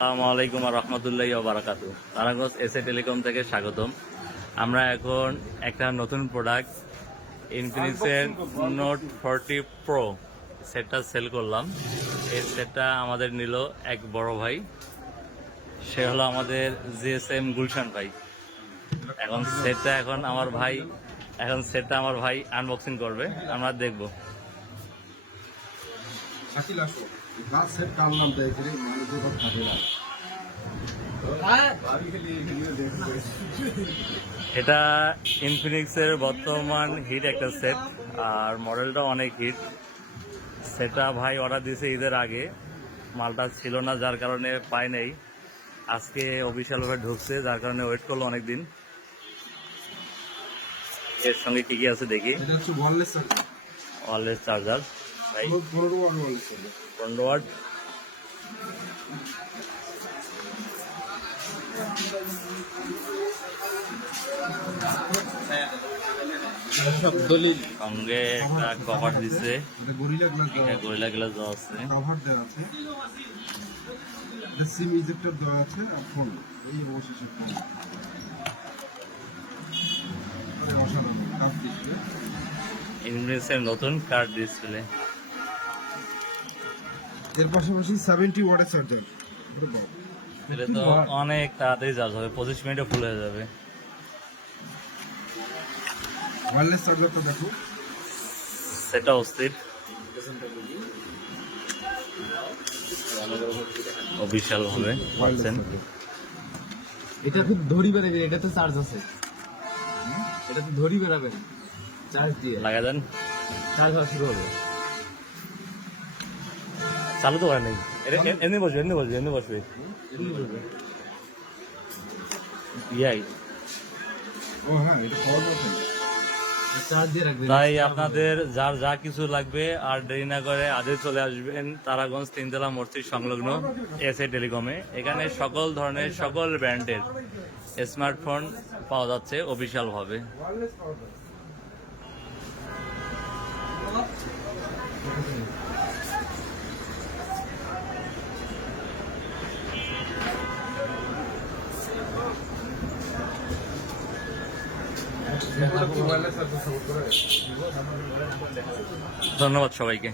আসসালামু আলাইকুম রহমতুল্লাহি ওয়া বারাকাতুহু। তারাগঞ্জ এসএ টেলিকম থেকে স্বাগতম। আমরা এখন একটা নতুন প্রোডাক্ট ইনফিনিক্সের নোট 40 প্রো সেটটা সেল করলাম। এই সেটটা আমাদের নিল এক বড় ভাই, সে হলো আমাদের জিএসএম গুলশান ভাই। এখন সেটটা আমার ভাই আনবক্সিং করবে, আমরা দেখব। এটা ইনফিনিক্সের বর্তমান হিট একটা সেট, আর মডেলটা অনেক হিট। সেটা ভাই অর্ডার দিয়েছে ঈদের আগে, মালটা ছিল না যার কারণে পাই নাই। আজকে অফিসিয়ালভাবে ঢুকছে যার কারণে ওয়েট করলো অনেকদিন। এর সঙ্গে কি কি আছে দেখি। ওয়্যারলেস চার্জার ভাই, 15 ওয়াট। সঙ্গে একটা কভার দিচ্ছে, গরিলা গ্লাস দেওয়া আছে। সিম ইজেক্টর দেওয়া আছে আর ফোন এই অবশেষে ফোন অসাধারণ কার্ড ডিসপ্লে, ইনফিনিক্সের নতুন কার্ড ডিসপ্লে। এর পাশাপাশি 70 ওয়াটের চার্জার। এটা তো অনেক তাড়াতাড়ি চার্জ হবে, 25 মিনিটে ফুল হয়ে যাবে। ওয়্যারলেস চার্জারটা দেখো, সেটা অস্থির। অফিসিয়াল ভাবে পাচ্ছেন। এটা তো ধরি বেরাবে, এটা তো চার্জ আছে, এটা তো ধরি বেরাবে চার্জ দিয়ে লাগা দেন, চার্জ হওয়া শুরু হবে। চালু তো হয় নাই, এমনি বসবে ইয়াই। ও হ্যাঁ, এটা পাওয়ার বাটন। চার্জ দিয়ে রাখবে। তাই আপনাদের যার যা কিছু লাগবে আর দেরি না করে আজই চলে আসবেন তারাগঞ্জ তিনতলা মসজিদ সংলগ্ন এসএ টেলিকমে। এখানে সকল ধরনের সকল ব্র্যান্ডের স্মার্টফোন পাওয়া যাচ্ছে অফিসিয়াল ভাবে। ধন্যবাদ সবাইকে।